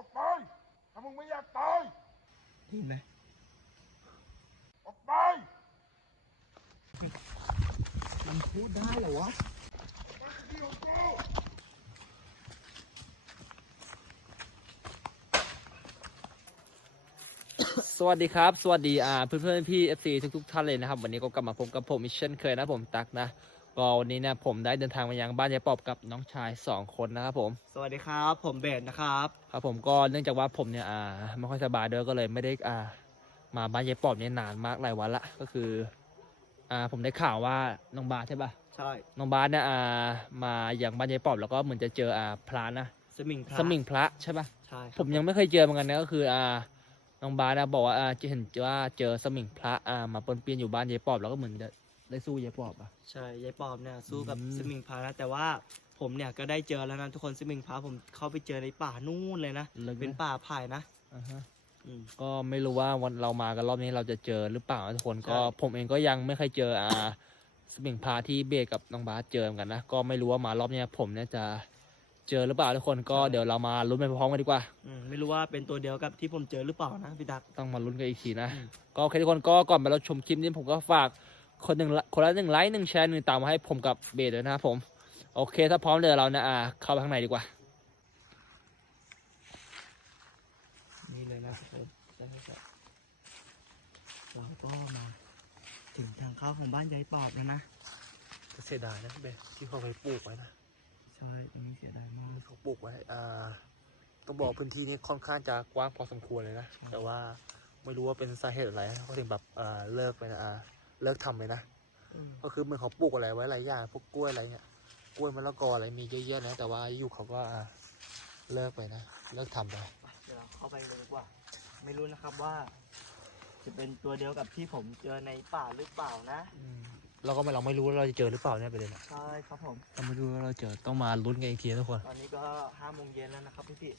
อกไป ถ้ามึงไม่อยากตายได้ยินไหมออกไป มันพูดได้เหรอวะไปที่ของกูสวัสดีครับ สวัสดีอ่าเพื่อนเพื่อนๆพี่เอฟซีทุกทุกๆท่านเลยนะครับ วันนี้ก็กลับมาพบกับผมอีกเช่นเคยนะผมตักนะ ก็วันนี้เนี่ยผมได้เดินทางมายังบ้านยายปอบกับน้องชายสองคนนะครับผม สวัสดีครับ ผมเบสนะครับ ครับผมก็เนื่องจากว่าผมเนี่ยอ่าไม่ค่อยสบายด้วยก็เลยไม่ได้อ่า มาบ้านยายปอบเนี่ยนานมากหลายวันละก็คืออ่าผมได้ข่าวว่าน้องบาสใช่ปะใช่น้องบาสเนี่ยอ่ามาอย่างบ้านยายปอบแล้วก็เหมือนจะเจออ่าพระนะสมิงพระสมิงพระใช่ปะใช่ครับผมยังไม่เคยเจอเหมือนกันนะก็คืออ่าน้องบาสนะบอกว่าอ่าจะเห็นว่าเจอสมิงพระอ่ามาปนเปียนอยู่บ้านยายปอบแล้วก็เหมือนจะ ได้สู้ยายปอบอะ ใช่ยายปอบเนี่ยสู้กับอืมสมิงพระนะแต่ว่าผมเนี่ยก็ได้เจอแล้วนะทุกคนสมิงพระผมเข้าไปเจอในป่านู่นเลยนะแล้วเป็นป่าไผ่นะอ่าฮะอืม ก็ไม่รู้ว่าวันเรามากันรอบนี้เราจะเจอหรือเปล่านะทุกคนใช่ก็ผมเองก็ยังไม่เคยเจออ่าสมิงพระที่เบสกับน้องบาสเจอเหมือนกันนะก็ไม่รู้ว่ามารอบเนี้ยผมเนี่ยจะเจอหรือเปล่าทุกคนก็เดี๋ยวเรามาลุ้นไปพร้อมกันดีกว่า อืมไม่รู้ว่าเป็นตัวเดียวกับที่ผมเจอหรือเปล่านะพี่ดัก ต้องมาลุ้นกันอีกทีนะ อืม ก็โอเคทุกคนก็ก่อนไปเราชมคลิปนี้ผมก็ฝาก คนหนึ่งละคนละหนึ่งไลค์หนึ่งแชร์หนึ่งตามมาให้ผมกับเบสด้วยนะครับผมโอเค ถ้าพร้อมเดี๋ยวเรานะอ่าเข้าไปข้างในดีกว่า นี่เลยนะทุกคนใช่ใช่เราก็มาถึงทางเข้าของบ้านยายปอบแล้วนะเสียดายนะเบสที่เขาไปปลูกไว้นะใช่ตรงนี้เสียดายมากที่เขาปลูกไว้อ่าต้องบอกพื้นที่นี้ค่อนข้างจะกว้างพอสมควรเลยนะแต่ว่าไม่รู้ว่าเป็นสาเหตุอะไรเขาถึงแบบอ่าเลิกไปนะอ่า เลิกทำเลยนะอืมก็คือเหมือนเขาปลูกอะไรไว้หลายอย่างพวกกล้วยอะไรเงี้ยกล้วยมะละกออะไรมีเยอะแยะนะ แต่ว่าอยู่เขาก็อ่าเลิกไปนะ เลิกทำไปไปเดี๋ยวเราเข้าไปเลยดีกว่า ไม่รู้นะครับว่า จะเป็นตัวเดียวกับที่ผมเจอในป่าหรือเปล่านะเราก็ไม่เราไม่รู้ว่าเราจะเจอหรือเปล่าเนี่ยประเด็นอะใช่ครับผมเราไม่รู้ว่าเราเจอต้องมาลุ้นกันอีกทีนะทุกคน ตอนนี้ก็ห้าโมงเย็นแล้วนะครับพี่พี่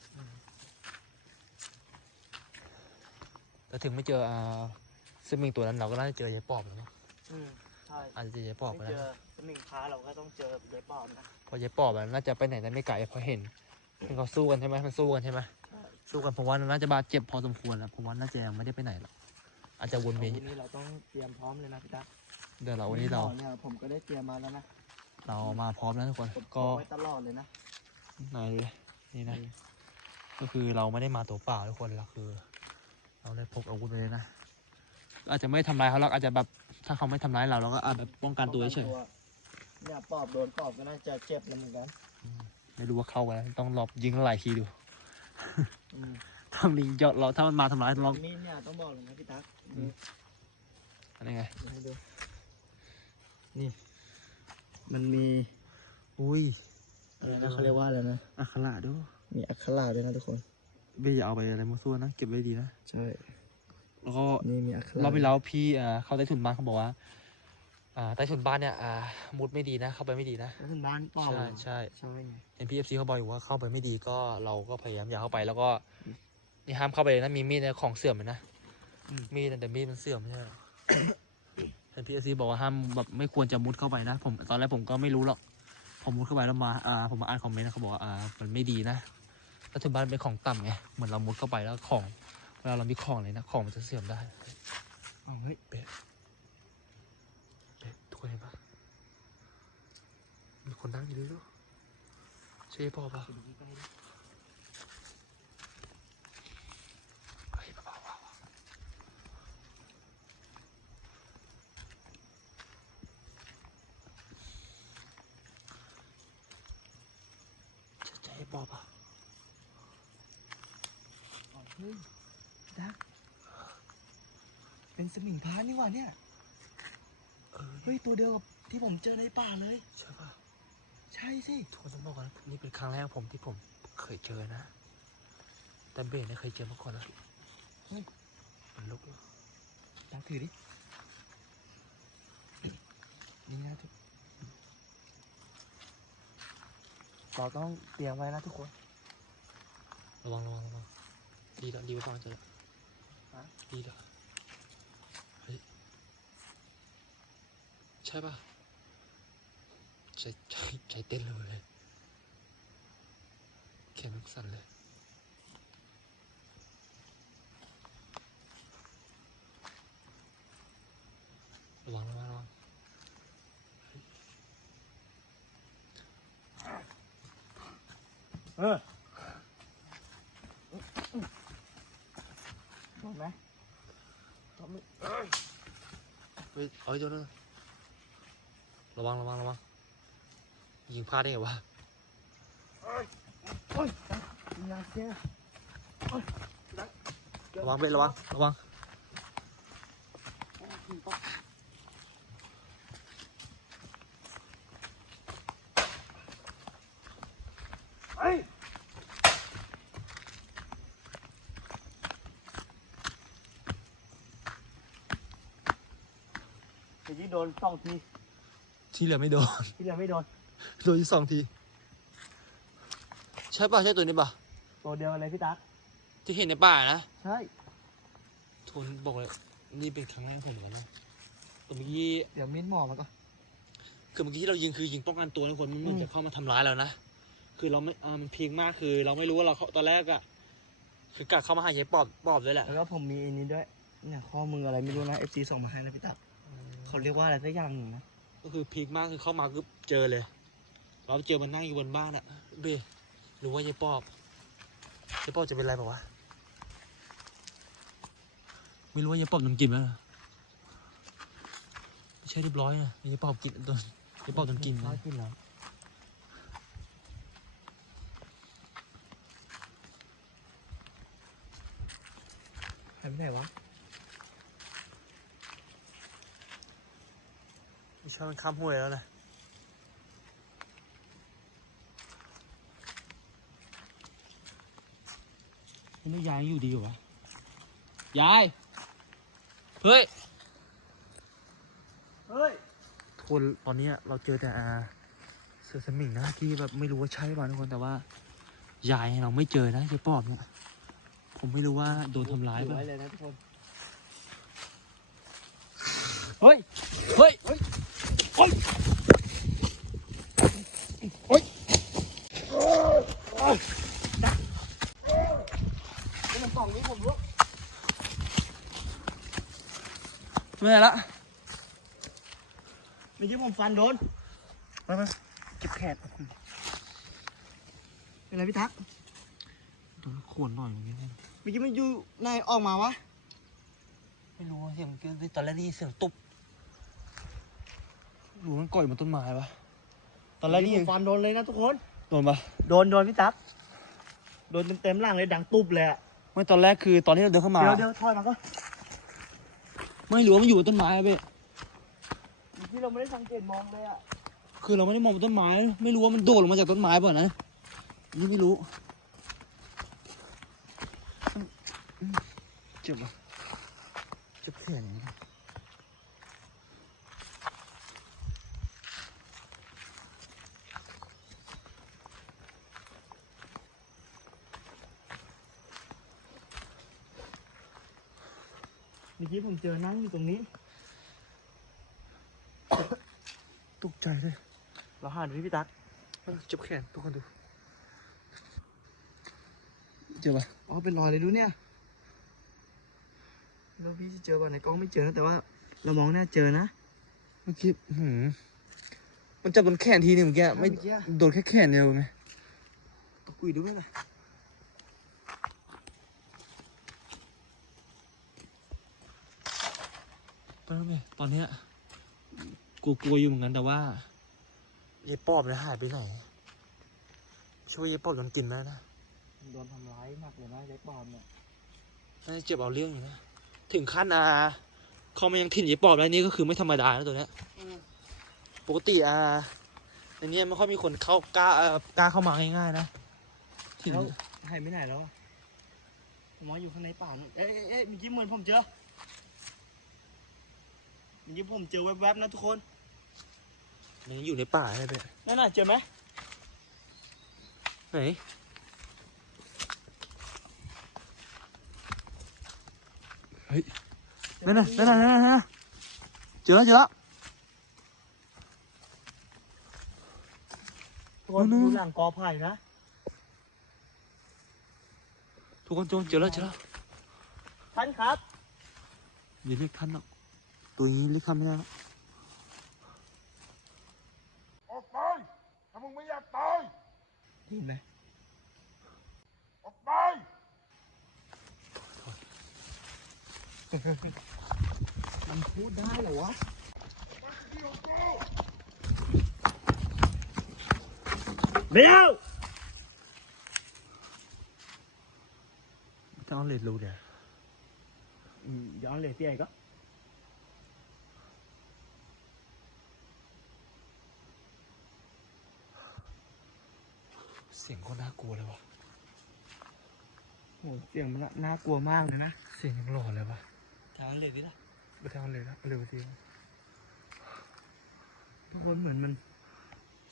แต่ถึงไม่เจออ่า สมิงตัวนั้นเราก็น่าจะเจอยายปอบแล้วเนาะอืมใช่อาจจะเจอยายปอบไม่ก็เจได้อสมิงพาเราก็ต้องเจอยายปอบนะเพราะยายปอบอะน่าจะไปไหนได้ไม่ไกลเพราะเห็นเห็นเขาสู้กันใช่ไหมมันสู้กันใช่ไหมใช่สู้กันผมว่าน่าจะบาดเจ็บพอสมควรแล้วผมว่าน่าจะยังไม่ได้ไปไหนหรอกอาจจะวนเวียนวันนี้เราต้องเตรียมพร้อมเลยนะพี่ตั๊กเดี๋ยวเราวันนี้เรา เนี่ยผมก็ได้เตรียมมาแล้วนะเรามาพร้อมแล้วทุกคนผมพก็กไว้ตลอดเลยนะ ไหนเลยนี่นะ ก็คือเราไม่ได้มาตัวเปล่าทุกคนเราคือ เราได้พกอาวุธไปเลยนะ อาจจะไม่ทำร้ายเขาหรอกอาจจะแบบถ้าเขาไม่ทำร้ายเราเราก็อาจแบบป้องกันตัวเฉยเนี่ยปอบโดนปอบก็น่าจะเจ็บนะเหมือนกันๆไม่รู้ว่าเข้าไปแล้วต้องรอบยิงหลายทีดูอืมถ้ามันยิงเจาะเราถ้ามันมาทำร้ายเรามีดเนี่ยต้องบอกเลยนะพี่ตั๊กอืมอะไรไงเดี๋ยวให้ดูนี่ มันมีอุ้ยอะไรนะเขาเรียกว่าอะไรนะอักขระด้วยมีอักขระด้วยนะทุกคนเบี้ยอย่าเอาไปอะไรมั่วซั่วนะเก็บไว้ดีนะใช่ แล้วก็นี่มีอักขระเราไปแล้วพี่อ่าเข้าใต้ถุนบ้านเขาบอกว่าอ่าใต้ถุนบ้านเนี่ยอ่ามุดไม่ดีนะเข้าไปไม่ดีนะ แล้วเป็นบ้านเปล่าใช่ใช่ใช่ไงเห็นพี่เอฟซีเขาบอกอยู่ว่าเข้าไปไม่ดีก็เราก็พยายามอย่าเข้าไปแล้วก็นี่ห้ามเข้าไปเลยนะมีมีดในของเสื่อมเลยนะมีดนะแต่มีดมันเสื่อมไม่ใช่หรอ เห็นพี่เอฟซีบอกว่าห้ามแบบไม่ควรจะมุดเข้าไปนะ ผมตอนแรกผมก็ไม่รู้หรอกผมมุดเข้าไปแล้วมาอ่าผมมาอ่านคอมเมนต์นะเขาบอกว่าอ่ามันไม่ดีนะแล้วถึงบ้านเป็นของต่ำไงเหมือนเรามุดเข้าไปแล้วของ เวลาเรามีของเลยนะ ของมันจะเสื่อมได้เอาเฮ้ยเบ๊ะเบ๊ะทุกคนเห็นปะมีคนนั่งอยู่ด้วยด้วยใช่พ่อปะไปดูใกล้ๆดิเฮ้ยเบาๆเบาๆจะใช่พ่อปะอ้าวเฮ้ย พี่ตั๊กเป็นสมิงพรานนี่หว่าเนี่ย เออเฮ้ยตัวเดียวกับที่ผมเจอในป่าเลย ใช่ปะใช่สิ ทุกคนต้องบอกก่อนนะนี่เป็นครั้งแรกของผมที่ผมเคยเจอนะ แต่เบสเนี่ยเคยเจอมาก่อนแล้วเฮ้ย มันลุกอยู่ตั๊กถือดิ นี่นะทุกเราต้องเตรียมไว้นะทุกคน ระวังระวังระวังดีแล้วดีไว้ก่อนเจอฮะ ดีเหรอใช่ป่ะใจใจใจเต้นเลยแขนนสั่นเลยระวังระวังระวังเออ เฮ้ยเอาไอ้ตัวนึงระวังระวังระวังยิงพลาดได้ไงวะโอ้ยยาเสียระวังเบ็ดระวังระวัง เฮ้ย เมื่อกี้ โดนสองทีที่เหลือไม่โดน ที่เหลือไม่โดนโดนที่สองที ใช่ป่ะใช่ตัวนี้ป่ะ ตัวเดียวเลยพี่ตั๊กที่เห็นในป่านะ ใช่ทนบอกเลยนี่เป็นครั้งแรกของผมเหมือนกันนะแต่เมื่อกี้เดี๋ยวมิ้นหมอมาก่อนคือเมื่อกี้ที่เรายิงคือยิงป้องกันตัวทุกคนมันเหมือนอืมจะเข้ามาทำร้ายเรานะคือเราไม่อ่ามันเพียงมากคือ เราไม่รู้ว่าเราเข้าตอนแรกอะคือกะเข้ามาหายายปอบปอบเลยแหละ แล้วก็ผมมีอันนี้ด้วยเนี่ยข้อมืออะไรไม่รู้นะ FC ส่งมาให้นะพี่ตั๊ก เขาเรียกว่าอะไรสักอย่างหนึ่งนะก็คือพีคมากคือเข้ามาก็เจอเลย เราเจอมันนั่งอยู่บนบ้านอะเบหรือว่ายายปอบยายปอบจะเป็นไรเปล่าวะไม่รู้ว่ายายปอบโดนกินไหมนะไม่ใช่เรียบร้อยนะยายปอบกินโดนยายปอบโดนกินข้านะวกินแล้วหายไปไหนวะ ม่ใช่มันข้ามห้วยแล้วนะนี่ลูกยายยังอยู่ดีอยู่วะยาย เฮ้ย เฮ้ยทุกคนตอนเนี้ยเราเจอแต่อาเสือสมิงนะที่แบบไม่รู้ว่าใช่หรือเปล่าทุกคนแต่ว่ายายเราไม่เจอนะยายปอบเนี่ยผมไม่รู้ว่าโดนทำร้ายอยู่ป่ะไว้เลยนะทุกคนเฮ้ย เฮ้ย เฮ้ยเฮ้ยนี่มันกล่องนี้ผมรู้ไม่ได้ละเมื่อกี้ผมฟันโดนมามาเก็บแขนเป็นไรพี่ทักโดนขวนหน่อยอย่างเงี้ยเมื่อกี้มันอยู่ในออกมาวะ ไม่รู้ว่าเสียงคือตอนแรกได้ยินเสียงตุบ หรือมันก่อยบนต้นไม้ปะตอนแรกได้ยินผมฟันโดนเลยนะทุกคน โดนปะโดนโดนพี่ตั๊กโดนเต็มๆร่างเลยดังตุบเลยอะไม่ตอนแรกคือตอนที่เราเดินเข้ามา เดี๋ยวเดี๋ยวถอยมาก็ไม่รู้ว่ามันอยู่บนต้นไม้อะเบ้ที่เราไม่ได้สังเกตมองเลยอะคือเราไม่ได้มองบนต้นไม้ ไม่รู้ว่ามันโดดลงมาจากต้นไม้เปล่านะนี่ไม่รู้อืมเจ็บปะเจ็บแขนอย่างนี้ เมื่อกี้ผมเจอนั่งอยู่ตรงนี้ ตกใจเลย เราหาดูที่พี่ตั๊กเจ็บแขนทุกคนดู เจ็บปะอ๋อ เป็นรอยเลยดูเนี่ย แล้วพี่จะเจอป่ะในกล้องไม่เจอนะแต่ว่า เรามองหน้าเจอนะ เมื่อกี้หืมมันจับโดนแขนทีนึงเมื่อกี้ไม่เมื่อกี้อะโดนแค่แขนเดียวไงตะกุยดูไหมล่ะ ตอนนี้ตอนเนี้ยกลัวๆอยู่เหมือนกันแต่ว่ายายปอบเนี่ยหายไปไหนช่วยยายปอบโดนกินไหมนะโดนทำร้ายหนักเลยนะยายปอมเนี่ยน่าจะเจ็บเอาเรื่องอยู่นะถึงขั้นอาเขามายังถิ่นยายปอบได้นี่ก็คือไม่ธรรมดานะตัวเนี้ยปกติอาในเนี้ยไม่ค่อยมีคนเข้ากล้าเอ่อกล้าเข้ามาง่ายๆนะถิ่นแล้วหายไปไหนแล้วอะผมว่าอยู่ข้างในป่านู่นเอ๊ะเอ๊ะเอ๊ะเมื่อกี้เหมือนผมเจอ เมื่อกี้ผมเจอแวบๆนะทุกคน มันยังอยู่ในป่าใช่ไหมนั่นน่ะเจอไหมไหนเฮ้ยนั่นน่ะนั่นน่ะนั่นน่ะนั่นน่ะเจอแล้วเจอแล้วทุกคนนู่นๆดูหลังกอไผ่นะทุกคนโจมเจอแล้วเจอแล้วท่านครับอย่าเรียกท่านหรอก ตัวนี้ลึกเข้าไม่ได้ออกไปถ้ามึงไม่อยากตายได้ยินไหมออกไปมันพูดได้เหรอวะเบลต้อนเล็รูเดียวย้อนเลยพี่ไอ้ก็ สียงก็น่ากลัวเลยวะโหเสียงมันน่ะน่ากลัวมากเลยนะ เสียงยังหลอนเลยวะทางเลยพี่ละไปทางเลยนะเร็วทีทุกคนเหมือนมัน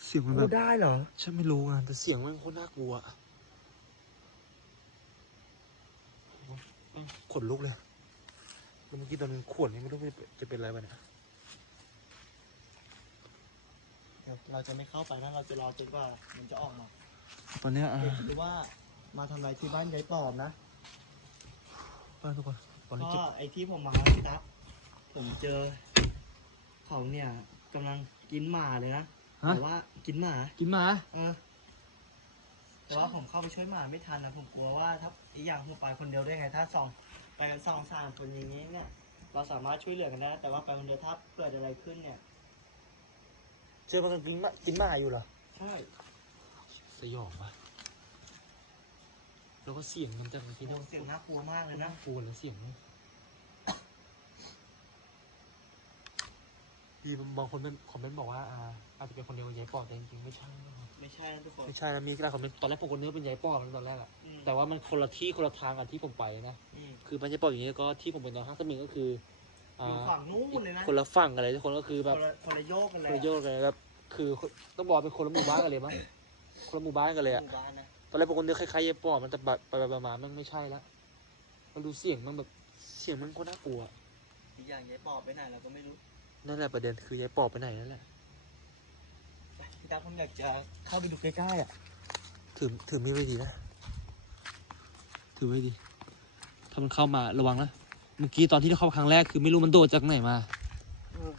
เสียงมันพูแบดบได้เหรอ ฉันไม่รู้นะแต่เสียงมันโคตรน่ากลัวอะขนลุกเลยแล้วเมื่อกี้ตอนขวดนี่ไม่รู้จะเป็นอะไรไปเนี่ยเดี๋ยวเราจะไม่เข้าไปนะ เราจะรอจนกว่ามันจะออกมา ตอนเนี้ยอะเด็กคิดว่ามาทำอะไรที่บ้านยายปอบนะป้าทุกคนตอนนี้ก็จะไอที่ผมมาพี่ตั๊กผมเจอเขาเนี่ยกำลังกินหมาเลยนะแต่ว่ากินหมา กินหมา เออ แต่ว่าผมเข้าไปช่วยหมาไม่ทันนะผมกลัวว่าถ้าอีกอย่างผมไปคนเดียวได้ไง ถ้าสองไปกันสองสามคนอย่างนี้เนี่ย เราสามารถช่วยเหลือกันได้แต่ว่าไปคนเดียวถ้าเกิดอะไรขึ้นเนี่ย เจอมันกำลังกินหมากินหมาอยู่เหรอ ใช่ สยองปะแล้วก็เสียงมันจะเมื่อกี้โอ้เนี่ยเสียงน่ากลัวมากเลยนะน่ากลัวแล้วเสียงมันมีบางคนเป็นคอมเมนต์บอกว่าอ่าอาจจะเป็นคนเดียวกับยายปอดแต่จริงๆไม่ใช่นะครับไม่ใช่นะทุกคน ไม่ใช่นะมีหลายคอมเมนต์ตอนแรกผมก็นึกว่าเป็นยายปอดนะตอนแรกอะอืมแต่ว่ามันคนละที่คนละทางกับที่ผมไปนะอืมคือมันจะบอกอย่างนี้ก็ที่ผมเป็นตอนห้างสมิงก็คือออ่ายู่ฝั่งนู้นเลยนะคนละฝั่งอะไรทุกคนก็คือคแบบนละคนละโยกกันคเลนยละโยกกันแบบคือต้องบอกเป็นคนละหมู่บ้านกันเลยมั้ง คนละหมู่บ้านกันเลยอะหมู่บ้านนะตอนแรกผมก็นึกคล้ายๆยายปอดมันแต่แบบไปไปมาๆมันไม่ใช่ละมันดูเสียงมันแบบเสียงมันก็น่ากลัว อีกอย่างยายปอบไปไหนเราก็ไม่รู้นั่นแหละประเด็นคือยายปอบไปไหนนั่นแหละพี่ตั๊กผมอยากจะเข้าไปดูใกล้ๆอะถือถือมีดไว้ดีนะถือไว้ดี ถ้ามันเข้ามาระวังนะเมื่อกี้ตอนที่เข้าครั้งแรกคือไม่รู้มันโดดจากไหนมา เออ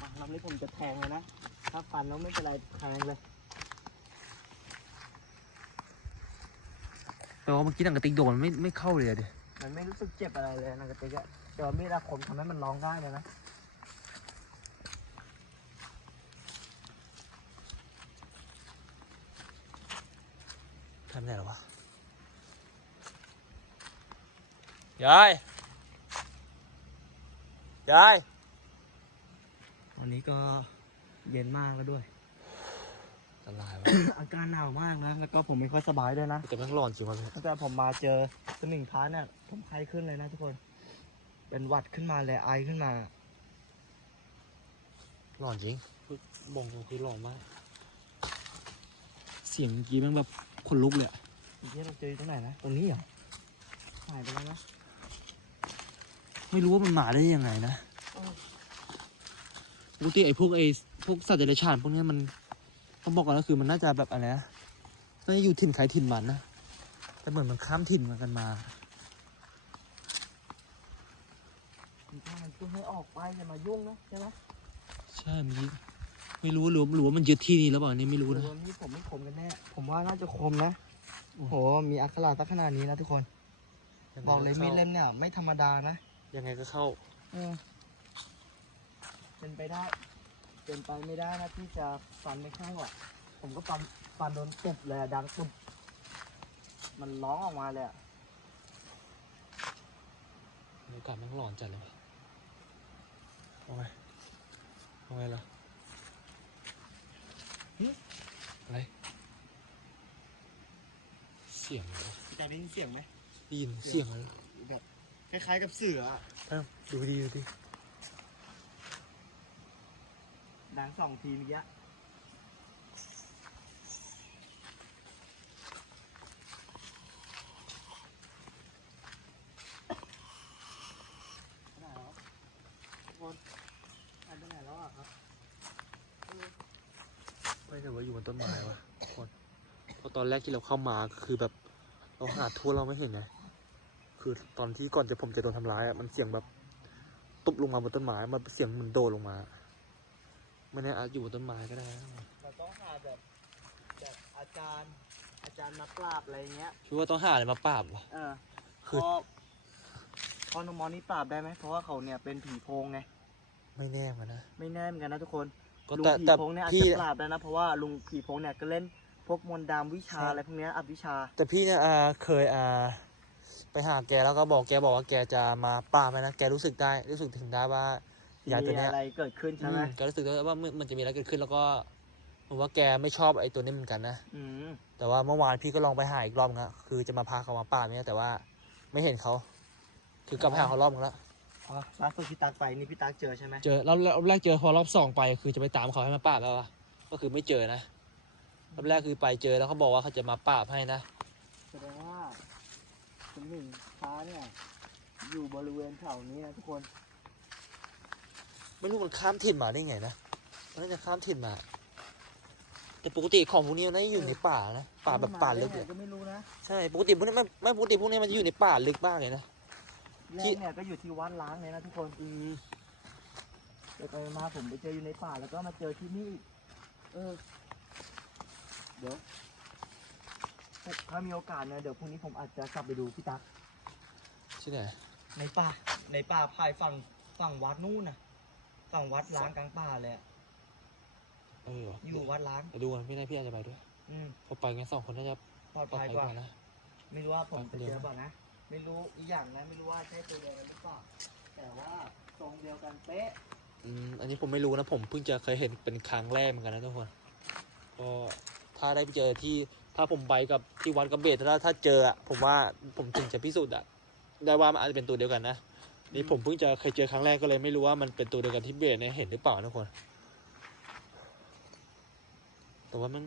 อะรอบนี้ผมจะแทงเลยนะ ถ้าฟันแล้วไม่เป็นไรแทงเลย แต่ว่าเมื่อกี้หนังกระติกโดนไม่ไม่เข้าเลยอะดิมันไม่รู้สึกเจ็บอะไรเลยนะกระติกอะแต่ว่ามีดอาคมทำให้มันร้องได้เลยนะ ทำไงหรอวะยายยายวันนี้ก็เย็นมากแล้วด้วย อันตรายวะอาการหนาวมากนะ แล้วก็ผมไม่ค่อยสบายด้วยนะ แต่แม่งร้อนจริงวะพี่ตั้งแต่ผมมาเจอสมิงพระเนี่ยผมไข้ขึ้นเลยนะทุกคน เป็นหวัดขึ้นมาเลยไอขึ้นมา ร้อนจริงคือบ่งคือร้อนมาก เสียงเมื่อกี้แม่งแบบขนลุกเลยอะที่เราเจออยู่ตรงไหนนะตรงนี้เหรอหายไปแล้วนะไม่รู้ว่ามันมาได้ยังไงนะเออปกติไอ้พวกไอ้พวกสัตว์เดรัจฉานพวกเนี้ยมัน ต้องบอกก่อนก็คือมันน่าจะแบบอะไรนะน่าจะอยู่ถิ่นใครถิ่นมันนะแต่เหมือนมันข้ามถิ่นมันกันมาคุณพ่อมันพูดให้ออกไปอย่ามายุ่งนะใช่ไหมใช่เมื่อกี้ไม่รู้หรือหรือว่ามันยึดที่นี่แล้วเปล่าอันนี่ไม่รู้หนะรือว่ามีดผมไม่คมกันแน่ ผมว่าน่าจะคมนะโอ้โห มีอักขระสักขนาดนี้นะทุกคน บอกเลยมีดเล่มเนี่ยไม่ธรรมดานะ ยังไงก็เข้า เออเป็นไปได้ เป็นไปไม่ได้นะที่จะฟันไม่เข้าอะผมก็ฟันฟันโดนตุบเลยอะดังตุบมันร้องออกมาเลยอะบรรยากาศมันหลอนจัดเลยว่ะเอาไงเอาไงล่ะอะไร เสียงอะไรวะพี่ตาได้ยินเสียงไหมได้ยินเสียงอะไรแบบคล้ายๆกับเสืออะเอ้าดูดีดูดี ดังสองทีเมื่อกี้ไปไหนแล้วคนไปไหนแล้วอะครับไม่ใช่ว่าอยู่บนต้นไม้วะคนเพราะตอนแรกที่เราเข้ามาก็คือแบบ เราหาทั่วเราไม่เห็นไง คือตอนที่ก่อนจะผมจะโดนทำร้ายอะมันเสียงแบบตุบลงมาบนต้นไม้มันเสียงเหมือนโดดลงมา ไม่แน่อาจอยู่บนต้นไม้ก็ได้นะเราต้องหาแบบแบบอาอาจารย์ อาจารย์มาปราบอะไรเงี้ยคิดว่าต้องหาอะไรมาปราบวะ เออคือพอพอน้องมอสนี่ปราบได้ไหมเพราะว่าเขาเนี่ยเป็นผีโพงไงไม่แน่เหมือนกันนะไม่แน่เหมือนกันนะทุกคนก็ลุงแต่ผีแต่โพงเนี่ยอาจพี่จะปราบได้นะ เพราะว่าลุงผีโพงเนี่ยก็เล่นพวกมนต์ดำวิชาใช่อะไรพวกเนี้ยอับวิชา แต่พี่เนี่ยอ่าเคยอ่าไปหาแกแล้วก็บอกแกบอกว่าแกจะมาปราบไหมนะแกรู้สึกได้รู้สึกถึงได้ว่า ยายตัวมีเนี้ยอะไรเกิดขึ้นใช่ไหมอืมแกรู้สึกได้ว่ามันมันจะมีอะไรเกิดขึ้นแล้วก็ผมว่าแกไม่ชอบไอ้ตัวนี้เหมือนกันนะอืมแต่ว่าเมื่อวานพี่ก็ลองไปหาอีกรอบนึงอะคือจะมาพาเขามาปราบเนี่ยแต่ว่าไม่เห็นเขา คือกลับไปหาเขารอบนึงแล้วอ๋อล่าสุดพี่ตักไปนี่พี่ตักเจอใช่ไหมเจอรอบรอบแรกเจอพอรอบสองไป คือจะไปตามเขาให้มาปราบแล้วอะก็คือไม่เจอนะรอบแรกคือไปเจอแล้วเขาบอกว่าเขาจะมาปราบให้นะแสดงว่าสมิงฟ้าเนี่ยอยู่บริเวณแถวนี้นะทุกคน ไม่รู้มันข้ามถิ่นมาได้ไงนะ มันน่าจะข้ามถิ่นมา แต่ปกติของพวกนี้มันน่าจะอยู่ในป่านะ ป่าแบบป่าลึกเลยก็ไม่รู้นะ ใช่ ปกติพวกนี้ไม่ไม่ปกติพวกนี้มันจะอยู่ในป่าลึกมากเลยนะแรที่กเนี่ยก็อยู่ที่วัดล้างเลยนะทุกคนอืมไปไปมาผมไปเจออยู่ในป่าแล้วก็มาเจอที่นี่อีกเออ เดี๋ยว ถ้ามีโอกาสเนี่ยเดี๋ยวพรุ่งนี้ผมอาจจะกลับไปดูพี่ตั๊กที่ไหน ในป่า ในป่าภายฝั่งฝั่งวัดนู่นน่ะ ฝั่งวัดล้างกลางป่าเลยอะเอออยู่วัดล้างไปดูกันพี่นายพี่อาจจะไปด้วยอืมพอไปงั้นสองคนน่าจะปลอดปลอดภัยภัยกกว่าว่านะ ไม่รู้ว่าผมไปคจะนเดียวเจอเปล่านะ ไม่รู้อีกอย่างนะไม่รู้ว่าใช่ตัวเดียวกันหรือเปล่าแต่ว่าทรงเดียวกันเป๊ะอืมอันนี้ผมไม่รู้นะผมเพิ่งจะเคยเห็นเป็นครั้งแรกเหมือนกันนะทุกคนก็ถ้าได้ไปเจอที่ถ้าผมไปกับที่วัดกระเบดถ้าถ้าเจออะผมว่าผมถึงจะพิสูจน์อะได้ว่ามันอาจจะเป็นตัวเดียวกันนะ นี่ผมเพิ่งจะเคยเจอครั้งแรกก็เลยไม่รู้ว่ามันเป็นตัวเดียวกันที่เบสเนี่ยเห็นหรือเปล่านะทุกคนแต่ว่ามัน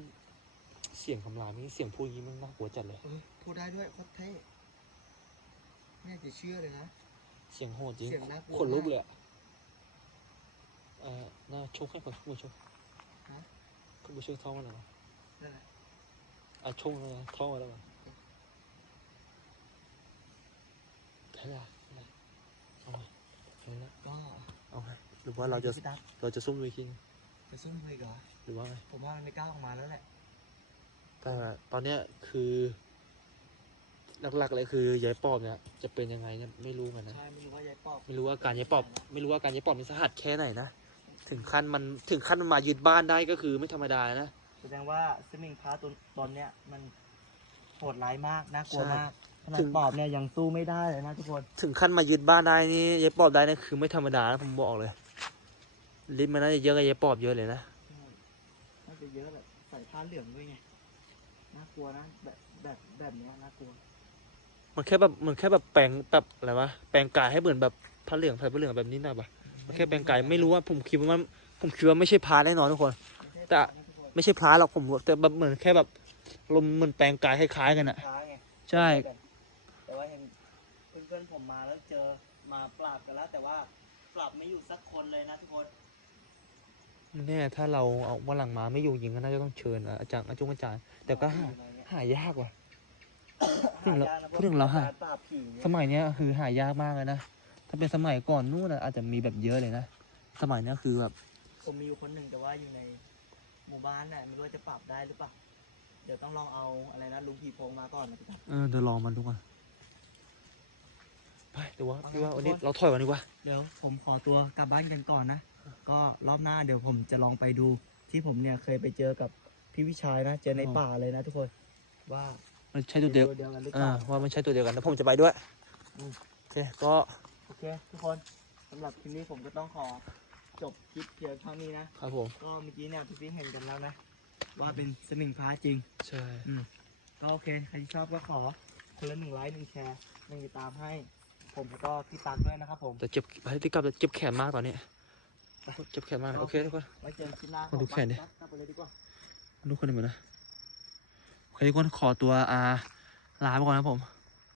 เสียงคำรามนี่เสียงพูดอย่างนี้มันน่ากลัวจัดเลย เออพูดได้ด้วยโคตรเท่ไม่อยากจะเชื่อเลยนะ เสียงโหดจริงเสียงน่ากลัวขนลุกเลยอะเอ่อน่าชกให้คนขึ้นมาชกฮะขึ้นมาชกท้องมันหน่อยนั่นแหละอะชกเลยนะท้องมาแล้วมั้งแพ้ละแพ้ละเอาไง แพ้ละก็เอาไงหรือว่าเราจะพี่ตั๊กเราจะซุ่มดูอีกทีนึงจะซุ่มคุยเหรอ หรือว่าไงผมว่ามันไม่กล้าออกมาแล้วแหละ แต่ตอนเนี้ยคือ หลักๆเลยคือยายปอบเนี่ยจะเป็นยังไงเนี่ยไม่รู้เหมือนกันนะ ใช่ไม่รู้ว่ายายปอบไม่รู้ว่าการยายปอบไม่รู้ว่าการยายปอบมันสาหัสแค่ไหนนะถึงขั้นมันถึงขั้นมันมายึดบ้านได้ก็คือไม่ธรรมดานะ แสดงว่าสมิงพระตัวตนเนี้ยมันโหดร้ายมากน่ากลัวใช่ มาก ขนาถึดงปอบเนี่ยยังสู้ไม่ได้เลยนะทุกคน ถึงขั้นมายึดบ้านได้นี่ยายปอบได้นี่คือไม่ธรรมดานะผมบอกเลยลิ้นมันน่าจะเยอะกับยายปอบเยอะเลยนะใช่น่าจะเยอะแบบใส่ผ้าเหลืองด้วยไงน่ากลัวนะแบบแบบแบบเนี้ยน่ากลัว มันแค่แบบมันแค่แบบแปลงแบบอะไรวะแปลงกายให้เหมือนแบบผ้าเหลืองใส่ผ้าเหลืองแบบนี้หน่อยปะมันแค่แปลงกายไม่รู้ว่าผมคิดว่ามันผมคิดว่าไม่ใช่พระแน่นอนทุกคน แต่ไม่ใช่พระหรอกผมแต่แบบเหมือนแค่แบบลมณ์เหมือนแปลงกายคล้ายๆกันอะช้าไงใช่แต่ว่าเห็น เพื่อนๆผมมาแล้วเจอมาปราบกันแล้ว แต่ว่าปราบไม่อยู่สักคนเลยนะทุกคนแน่ถ้าเราเอาวันหลังมาไม่อยู่จริงก็น่าจะต้องเชิญอาจารย์อาจารย์อาจารย์ แต่ก็หาหายากว่ะพูดถึงเราหายกนะพูดถึงเราหาพวกปราบผีเนี่ยสมัยเนี้ยคือหายากมากเลยนะถ้าเป็นสมัยก่อนนู่นน่ะอาจจะมีแบบเยอะเลยนะสมัยเนี้ยคือแบบผมมีอยู่คนหนึ่งแต่ว่าอยู่ในหมู่บ้านน่ะไม่รู้ว่าจะปรับได้หรือเปล่าเดี๋ยวต้องลองเอาอะไรนะลุงผีโพงมาก่อนนะพี่ตั๊กเออเดี๋ยวลองมันดูก่อนไป ดูว่าพี่ว่าวันนี้เราถอยกันดีกว่า เดี๋ยวผมขอตัวกลับบ้านกันก่อนนะ ก็รอบหน้าเดี๋ยวผมจะลองไปดู ที่ผมเนี่ยเคยไปเจอกับพี่วิชัยนะ เจอในอ๋อป่าเลยนะทุกคน ว่ามันใช่ตัวเดียวเดียวกันหรือเปอ่าล่าว่ามันใช่ตัวเดียวกันนะผมจะไปด้วยอืมโอเคก็โอเคทุกคนสำหรับคลิปนี้ผมก็ต้องขอจบคลิปเพียงเท่านี้นะครับผมก็เมื่อกี้เนี่ยพี่ๆเห็นกันแล้วนะ ว่าเป็นสมิงพระจริง ใช่ก็โอเค ใครที่ชอบก็ขอคนละหนึ่งไลค์หนึ่งแชร์หนึ่งติดตามให้ ผมแล้วก็พี่ตักด้วยนะครับผมแต่เจ็บไปที่กลับเจ็บแขนมากตอนนี้ เจ็บแขนมาก โอเคทุกคนไว้เจอกันคลิปหน้าขอดูแขนดิตั๊กกลับไปเลยดีกว่าทุกคนเห็นไหมนะโอเคทุกคนขอตัวอ่าลาไปก่อนนะครับผม